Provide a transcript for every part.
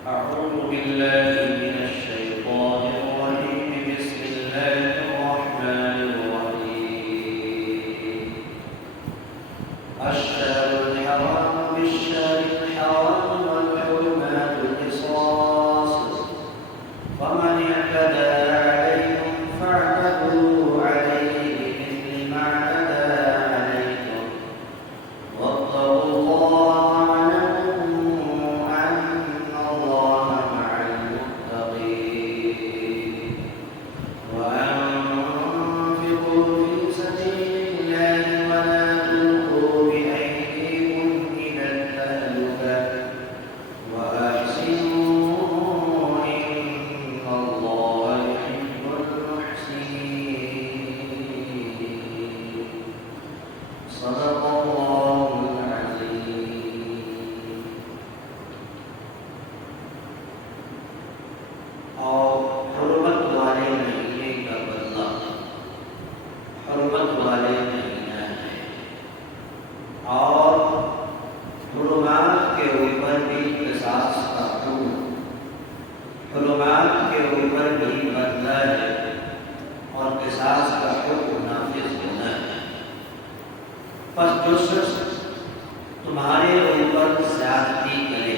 أعوذ بالله من الشيطان الرجيم. بسم الله الرحمن الرحيم. الشهر الحرام بالشهر الحرام والحرمات قصاص، فمن اعتدى عليكم فاعتدوا عليه بمثل ما اعتدى عليكم، واتقوا الله واعلموا أن الله مع المتقين. وأنفقوا في سبيل الله ولا تلقوا بأيديكم إلى التهلكة وأحسنوا إن الله يحب المحسنين. صدق الله العظيم. اور حرمت والے مہینے کا بدلہ حرمت والے مہینہ ہے، اور حرمات کے اوپر بھی قصاص کا حکم، حرمات کے اوپر بھی بدلہ ہے اور قصاص کا حکم نافذ ہونا ہے۔ پس جو شخص تمہارے اوپر زیادتی کرے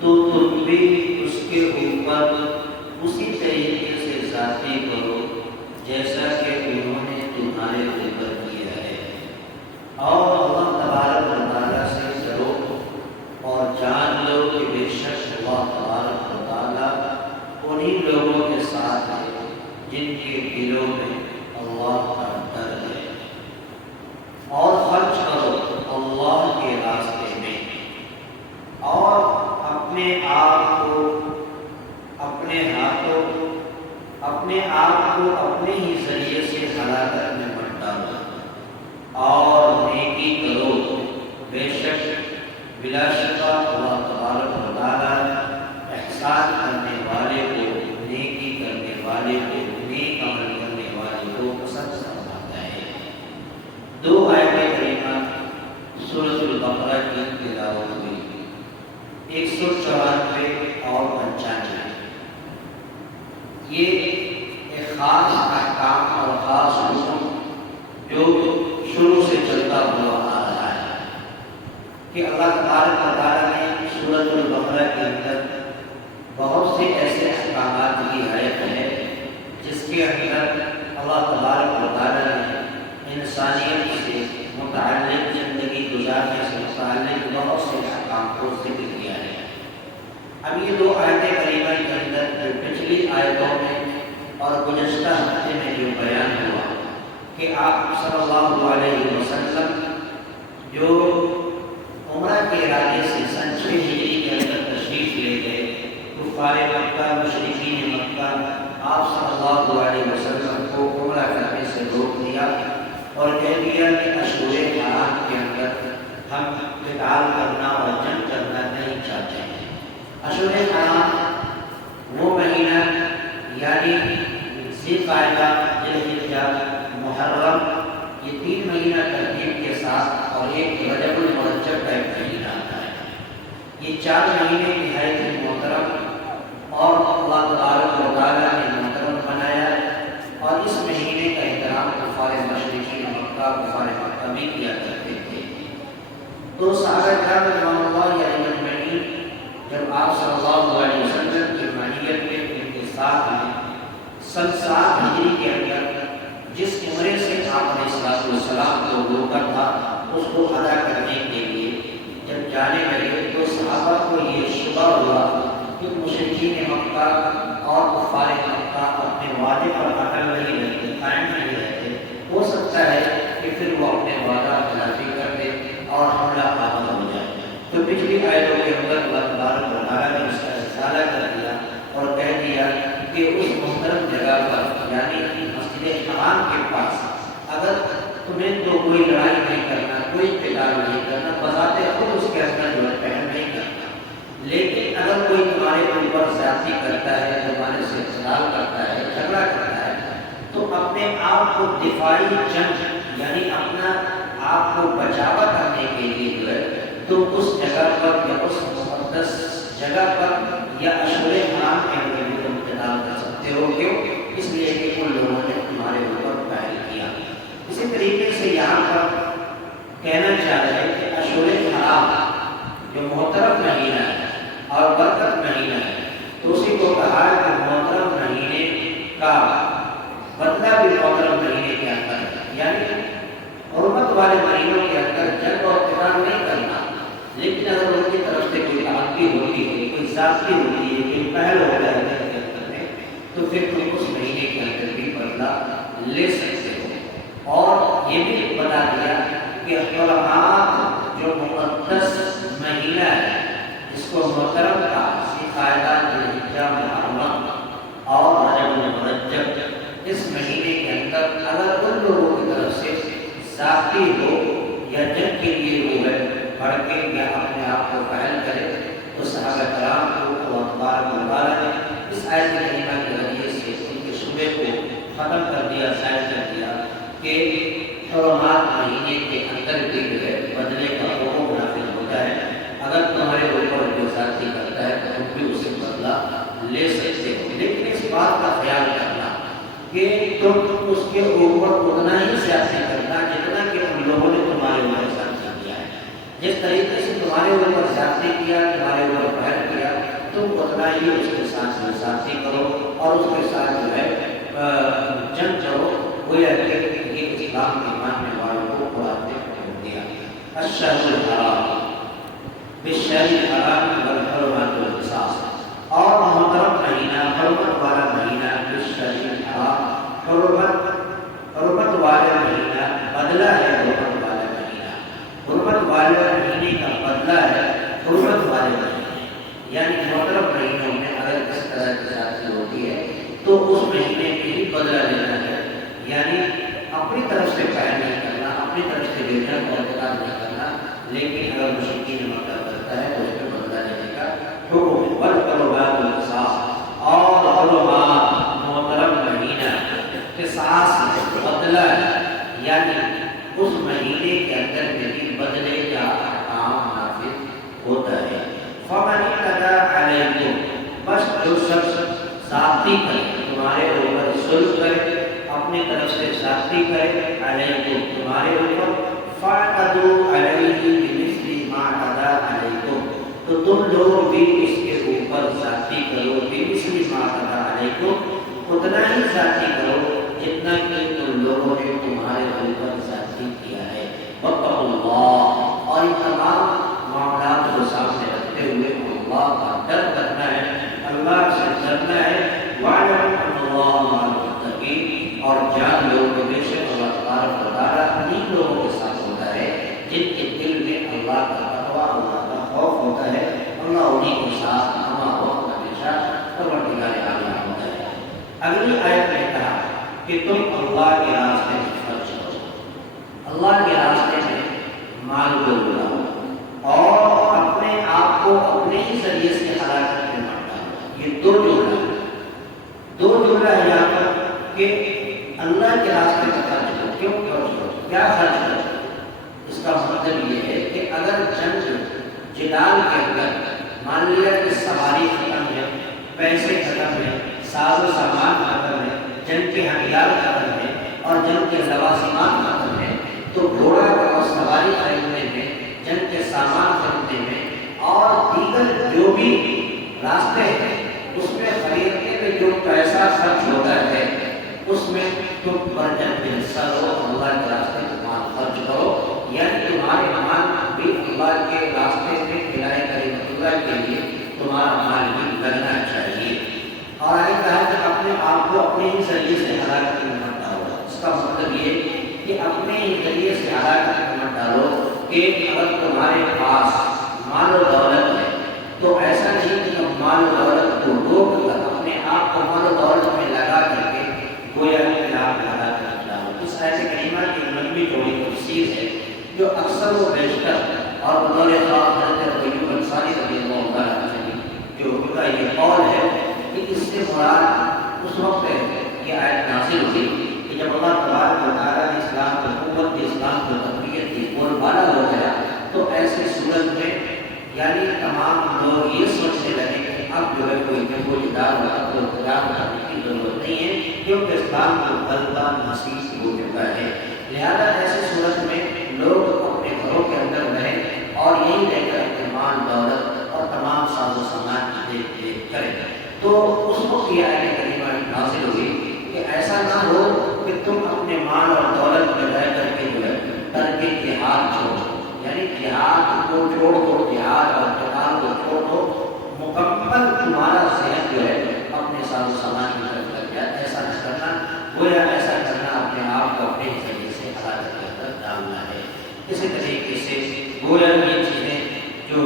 تو تم بھی اس کے اوپر اسی طریقے سے زیادتی کرو جیسا کہ انہوں نے تمہارے اوپر کیا ہے۔ اور اللہ تبارک و تعالیٰ سے ڈرو اور جان لو کہ بے شک اللہ تبارک و تعالیٰ انہی لوگوں کے ساتھ ہے جن کے دلوں میں اللہ کا ڈر ہے۔ اور خرچ کرو اللہ کے راستے میں، اور اپنے آپ کو اپنے ہاتھوں اپنے آپ کو اپنے ہی ذریعے سے ہلاکت میں مت ڈالو، اور نیکی کرو، بے شک بلا شبہ اللہ تبارک و تعالیٰ احسان کرنے والے کو، نیکی کرنے والے کو، نیک عمل کرنے والے کو پسند فرماتا ہے۔ دو آیت کریمہ سورۃ البقرہ کی تلاوت ہوئی، 194 اور 95۔ یہ ایک خاص احکام اور خاص حکم جو شروع سے چلتا ہوا آ رہا ہے کہ اللہ تبارک و تعالیٰ نے سورۃ البقرہ کے اندر بہت سے ایسے احکامات کی آیت ہے جس کے اندر اللہ تبارک و تعالیٰ نے انسانیت سے متعلق، زندگی گزارنے سے متعلق بہت سے احکام کو ذکر کیا ہے۔ اب یہ دو آیتیں کریمہ کے اندر جو پچھلی آیتوں میں اور گزشتہ ہفتے میں جو بیان ہوا کہ آپ صلی اللہ علیہ وسلم جو عمرہ کے ارادے سے سن 6 ہجری کے اندر تشریف لے گئے، کفار مکہ، مشرکین مکہ آپ صلی اللہ علیہ وسلم کو عمرہ کرنے سے روک دیا اور کہہ دیا کہ اشہر حرام کے اندر ہم قتال کرنا اور جنگ کرنا نہیں چاہتے ہیں۔ اشہر حرام وہ مہینہ یعنی ذی القعدہ، ذی الحجہ، محرم، یہ 3 مہینہ ترتیب کے ساتھ، اور ایک رجب المرجب کا ایک مہینہ آتا ہے۔ یہ 4 مہینے نہایت محترم اور اللہ تبارک و تعالیٰ نے محترم بنایا، اور اس مہینے کا احترام کفار مشرکین مکہ، کفار مکہ بھی کیا کرتے تھے۔ تو صحابہ کرام رضوان اللہ علیہم اجمعین جب آپ صلی اللہ علیہ وسلم کی معیت میں ان کے ساتھ ہیں، سن 7 ہجری کے اندر جس عمرے سے آپ علیہ السلام کو روکا تھا اس کو ادا کرنے کے لیے جب جانے لگے تو صحابہ کو یہ شبہ ہوا کہ مشرکین مکہ اور کفار مکہ اپنے وعدے پر اٹل نہیں رہتے، قائم نہیں رہتے، ہو سکتا ہے کہ پھر وہ اپنے وعدہ خلافی کر دے اور حملہ آور ہو جائے۔ تو پچھلی آیتوں کے اندر اللہ تبارک و تعالیٰ نے اس کا ازالہ کر دیا اور کہہ دیا کہ اس محترم جگہ پر یعنی مسجد حرام کے پاس اگر تمہیں تو کوئی لڑائی نہیں کرنا، کوئی قتال نہیں کرنا، بذات خود اس کے اندر جو پہن نہیں کرنا، لیکن اگر کوئی تمہارے اوپر زیادتی کرتا ہے، تمہارے سے اختلاف کرتا ہے، جھگڑا کرتا ہے، تو اپنے آپ کو دفاعی جنگ یعنی اپنا آپ کو بچاوا کرنے کے لیے جو ہے تو اس جگہ پر یا اس مقدس جگہ پر یا اشہر حرام کے اندر بھی تم قتال کر سکتے ہو. کیوں؟ اس لیے کہ ان لوگوں نے تمہارے اوپر پہل کیا. اسی طریقے سے یہاں پر کہنا چاہ رہے ہیں کہ اشہر حرام جو محترم مہینہ ہے اور برکت مہینہ ہے، تو اسی کو کہا کہ محترم مہینے کا بدلہ بھی محترم مہینے کے اندر ہے. یعنی حرمت والے مہینوں کے اندر جنگ اور قتال نہیں کرنا، لیکن اگر ان کی طرف سے کوئی تعدی ہوتی ہے، کوئی ذاتی ہوتی ہے، کوئی پہل ہو رہا ہے جنگ کے اندر میں، تو پھر تم اس مہینے کے اندر بھی بدلہ لے سکتے ہو. اور یہ بھی بتا دیا کہ حرمات جو مقدس مہینہ ہے جس کو محترم کا قاعدہ ذوالحجہ محرم اور رجب المرجب، اس مہینے کے اندر اگر ان لوگوں کی طرف سے ذاتی ہو یا جنگ کے لیے وہ ہے بڑھ کے یا اپنے آپ کو پہل کرے، تو صحابہ کرام کو اللہ تبارک و تعالیٰ نے اس آیت کریمہ کے ذریعے سے ان کے شبے کو ختم کر دیا، ظاہر کر دیا کہ حرمات مہینے کے اندر بھی جو ہے بدلے کا حکم نافذ ہوتا ہے. اگر تمہارے اوپر جو ذاتی کرتا ہے تو تم بھی اسے بدلہ لے سکتے ہو، لیکن اس بات کا خیال کرنا کہ تم اس کے اوپر اتنا ہی زیادتی کرنا جتنا کہ ان لوگوں نے تمہارے اوپر زیادتی کیا ہے. جس طریقے سے تمہارے اوپر زیادتی کیا، تمہارے اوپر پہل کیا، تم اتنا ہی اس کے ساتھ زیادتی کرو اور اس کے ساتھ جو ہے جنگ کرو. گویا کہ یہ اسلام کے ماننے والوں کو قرآن نے حکم دیا. الشہر الحرام بالشہر الحرام والحرمات والقصاص، اور محترم مہینہ حرمت والا مہینہ بالشہر الحرام، حرمت والا مہینہ بدلہ ہے حرمت والا مہینہ، حرمت والے مہینے کا بدلہ ہے حرمت والے مہینے. یعنی محترم مہینوں میں اگر اس طرح کی ذاتی ہوتی ہے تو اس مہینے میں ہی بدلہ لینا ہے. یعنی اپنی طرف سے پہل نہیں کرنا، اپنی طرف سے جنگ اور قتال نہیں کرنا، لیکن اگر مشرکین مکہ کرتا ہے تو اس میں بدلہ لینے کا حکم ہے. والحرمات والقصاص، اور حرمات محترم مہینہ قصاص بدلہ ہے، یعنی اس مہینے کے اندر بھی بدلے کا احکام نافذ ہوتا ہے. فمن اعتدى علیکم، بس جو شخص ذاتی کرے تمہارے اوپر ظلم کرے، اپنی طرف سے ذاتی کرے علیکم تمہارے اوپر، فاعتدوا علیہ بمثل ما اعتدى علیکم، تو تم لوگ بھی اس کے اوپر ذاتی کرو، بمثل ما اعتدى علیکم، اتنا ہی ذاتی کرو جتنا کہ تم لوگوں نے تمہارے اوپر ذاتی کیا ہے. واتقوا اللہ، اور ان تمام معاملات کو سامنے رکھتے ہوئے اللہ کا ڈر کرنا ہے، اللہ سے ڈرنا ہے. وَاعْلَمُوا أَنَّ اللَّهَ مَعَ الْمُتَّقِينَ، اور جان لو کہ بے شک اللہ تبارک و تعالیٰ انہیں لوگوں کے ساتھ ہوتا ہے جن کے دل میں اللہ کا تقویٰ، اللہ کا خوف ہوتا ہے. اللہ انہیں کے ساتھ ہمہ وقت ہمیشہ پروردگار عالم ہوتا ہے. اگلی آیت میں کہا کہ تم اللہ کے راستے میں خرچ کرو، اللہ کے راستے میں مال کو لگاؤ، اور اپنے آپ کو اپنے ہی ذریعے سے ہلاکت میں مت ڈالو. یہ دو جملہ ہے یہاں پر کہ اللہ کے راستے میں خرچ کرو. کیوں خرچ کرو؟ کیا خرچ کرو؟ اس کا مطلب یہ ہے کہ اگر جنگ جدال کے اندر مان لیا کہ سواری ختم ہے، پیسے ختم ہے، ساز و سامان ختم ہے، جنگ کے ہتھیار ختم ہے اور جنگ کے لوازمات ختم ہے، تو گھوڑا اور سواری خریدنے میں، جنگ کے سامان خریدنے میں اور دیگر جو بھی راستے ہیں اس میں خریدنے میں جو پیسہ خرچ ہوتا ہے اس میں تم برجن میں حصہ لو، اللہ کے راستے میں مال خرچ کرو. یعنی تمہارے مال بھی اللہ کے راستے میں کھلائے کریمت اللہ کے لیے تمہارا مال بھی لگنا چاہیے. اور آگے کہا کہ اپنے آپ کو اپنے ہی ذریعے سے ہلاکت میں مت ڈالو. اس کا مطلب یہ کہ اپنے ہی ذریعے سے ہلاکت میں مت ڈالو کہ اگر تمہارے پاس مال و دولت ہے تو ایسا نہیں کہ تم مال و دولت کو روک کر اپنے آپ کو مال و دولت میں لگا کر کے گویا کہ آپ ہلاکت میں ڈالو. اس ایسے کریمہ کی لمبی چوڑی تفسیر ہے جو اکثر و بیشتر اور بطور خاص حضرت ایوب انصاری رضی اللہ تعالیٰ عنہ جو ان کا یہ قول ہے کہ اس سے مراد اس وقت یہ آیت نازل ہوئی کہ جب اللہ تبارک و تعالیٰ نے اسلام کو قوت کی، اسلام کو تقویت کی، بول بالا ہو گیا، تو ایسے صورت میں یعنی تمام لوگ یہ سوچنے لگے کہ اب جو ہے کوئی جدال کرنے کی ضرورت نہیں ہے، کیونکہ اسلام کو غلبہ محسوس ہو چکا ہے۔ لہذا ایسی صورت میں لوگ اپنے گھروں کے اندر رہیں اور یہی لے کر اپنے مال دولت اور تمام ساز و سامان کی دیکھ ریکھ کریں۔ تو اس وقت یہ آیت کریمہ نازل ہوئی کہ ایسا نہ ہو کہ تم اپنے مال اور دولت میں رہ کر کے جو ہے ترک جہاد چھوڑو، یعنی جہاد کو چھوڑ دو، جہاد اور قتال کو چھوڑ دو، مکمل تمہارا ذہن جو ہے اپنے ساز و سامان کی طرف لگ جائے۔ ایسا نہ کرنا، گویا ایسا کرنا اپنے آپ کو اپنے ذریعے سے ہلاکت کے اندر ڈالنا ہے۔ اسی طریقے سے گویا یہ چیزیں جو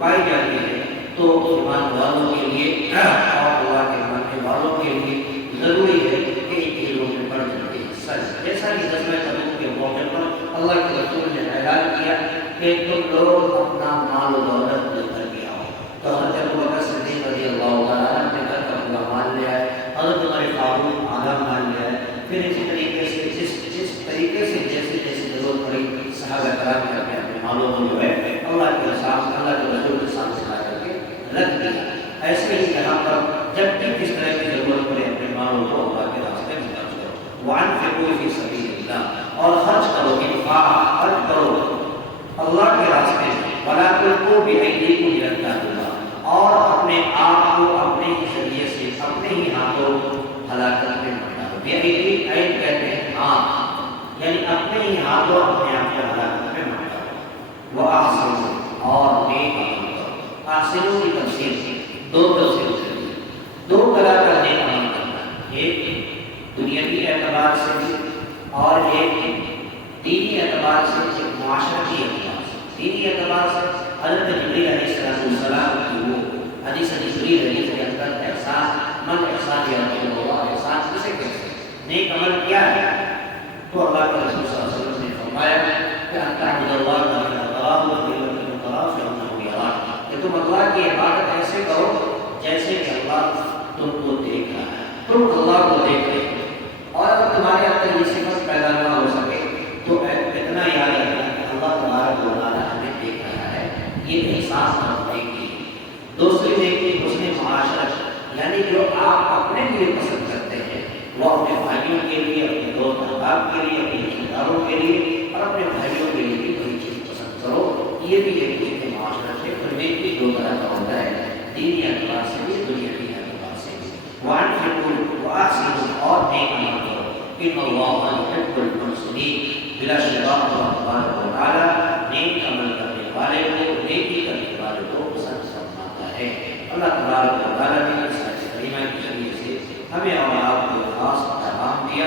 پائی جاتی ہیں تو ایمان والوں کے لیے اور اللہ کے ماننے والوں کے لیے ضروری ہے کہ ان چیزوں میں بڑھ چڑھ کے حصہ لیں۔ جیسا کہ غزوہ تبوک کے موقع پر اللہ کے رسول نے اعلان کیا کہ تم لوگ اپنا مال و دولت لے کر کے آؤ، تو حضرت ابوبکر صدیق رضی اللہ تعالیٰ عنہ نے گھر کا پورا مال لے آئے، حضرت عمر فاروق آدھا مال لے آئے، پھر اسی طریقے سے جس طریقے سے جیسی ضرورت پڑی صحابہ کرام نے اپنے مالوں کو جو ہے اللہ کے رسول کے سامنے لا کر کے رکھ دیا۔ ایسے ہی یہاں پر جب بھی کس طرح کی ضرورت پڑے اپنے مالوں کو اللہ کے راستے میں خرچ کرو، وَأَنفِقُوا فِي سَبِيلِ اللَّهِ، اور خرچ کرو، انفاق خرچ کرو اللہ کے راستے میں، وَلَا تُلْقُوا بِأَيْدِيكُمْ إِلَى التَّهْلُكَةِ، اور اپنے آپ کو اپنے ہی ذریعے سے اپنے ہی ہاتھوں ہلاکت میں مت ڈالو۔ بِأَيْدِي عین کہتے ہیں ہاتھ، یعنی اپنے ہی ہاتھوں اپنے آپ کو ہلاکت میں مت ڈالو۔ وَأَحْسِنُوا، اور نیک عمل کرو۔ احسنوا کی تفسیر دو تفسیر سے، دو طرح کا نیک عمل کرنا، ایک دنیاوی اعتبار سے بھی اور ایک دینی اعتبار سے، ایک معاشرتی اعتبار سے۔ دینی اعتبار سے حضرت جبریل علیہ السلام کی وہ حدیث جبریل حدیث کے اندر احسان، من احسان یا رسول اللہ، احسان کسے کہتے ہیں، نیک عمل کیا ہے؟ تو اللہ کے رسول صلی اللہ علیہ وسلم نے فرمایا کہ ان تعبد اللہ کانک تراہ فإن تراہ فإنہ یراک، کہ تم اللہ کی عبادت ایسے کرو جیسے کہ اللہ تم کو دیکھ رہا ہے، تم اللہ کو دیکھ رہے ہو۔ اور اگر تمہارے اندر یہ صفت پیدا نہ ہو سکے تو اتنا یاد رکھنا کہ اللہ تبارک و تعالیٰ ہمیں دیکھ رہا ہے، یہ احساس کرنے کی۔ دوسری نیکی حسن معاشرت، یعنی جو آپ اپنے لیے پسند کرتے ہیں وہ اپنے بھائیوں کے لیے، اپنے دوست احباب کے لیے، اپنے رشتے داروں کے لیے اور اپنے بھائیوں کے لیے بھی وہی چیز پسند کرو۔ یہ بھی ایک حسن معاشرت ہے۔ اور نیکی دو طرح کا ہوتا ہے، دینی اعتبار سے بھی، دنیاوی اعتبار سے بھی۔ وَأَنفِقُوا وَأَحْسِنُوا، اور نیک عمل کرو، إِنَّ اللَّهَ يُحِبُّ الْمُحْسِنِينَ، بلا شبہ اللہ تبارک و تعالیٰ نیک عمل کرنے والے کو، نیکی کرنے والے کو پسند فرماتا ہے۔ اللہ تبارک و تعالیٰ نے اس آیت کریمہ کے ذریعے سے ہمیں اور آپ کو خاص پیغام دیا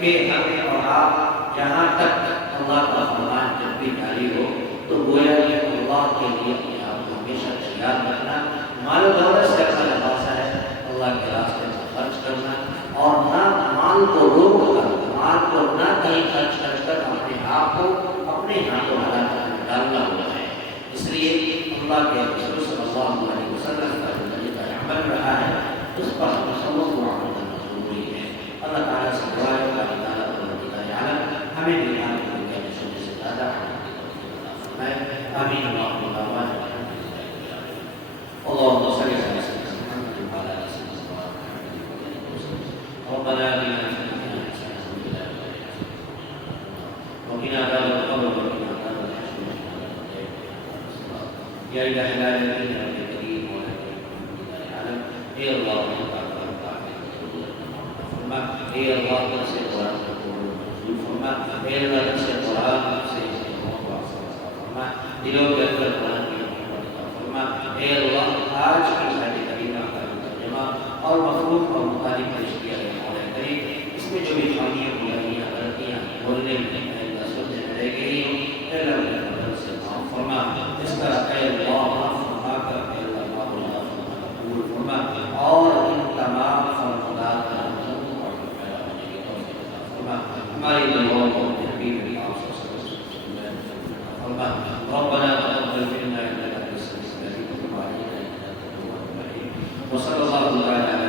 کہ ہمیں اور آپ جہاں تک اللہ کا فرمان جب بھی جاری ہو تو گویا یہ اللہ کے لیے اپنے آپ کو ہمیشہ تیار رکھنا، مال و دولت سے اپنا لباسا ہے اللہ کے راستے میں خرچ کرنا، اور نہ مال کو روک کر، مال کو نہ کہیں خرچ کر اپنے آپ کو اپنے ہاتھوں ہلاکت میں ڈالنا ہوتا ہے۔ اس لیے اللہ کے رسول صلی اللہ علیہ وسلم کا جو طریقہ عمل رہا ہے اس پر تصور و عمل کرنا ضروری ہے۔ اللہ تعالیٰ سے دعا ہے کہ اللہ تعالیٰ ہمیں بھی آنے کے سوچنے سے زیادہ آمین۔ اللهم صل على سيدنا محمد وعلى آل سيدنا محمد ربنا آتنا في الدنيا حسنة وقنا عذاب القبر وقنا عذاب الحشر يا إله العالمين يا كريم ويا العالم اے اللہ اے اللہ سے قرآن فرما، اے اللہ سے قرآن سے فرما، دلوں کے اندر قرآن کی فرما، اے اللہ آج کی شادی کریمہ کا ترجمہ اور مخلوق اور مخالف پیش کیا ہے مولا کریم، اس میں جو بھی خامیاں برائیاں غلطیاں بولنے میں سننے میں رہ گئی ہوں، اے اللہ میرے فضل سے معاف فرما، اس کا اے اللہ معاف فرما کر اے اللہ معاف قبول فرما، اور ان تمام فرمودات کا ہماری دعاؤں کو حبیب اللہ صلی اللہ علیہ وسلم فرما، ربنا تقبل منا انك انت السميع العليم وتب علينا انك انت التواب الرحيم، وصلى الله تعالى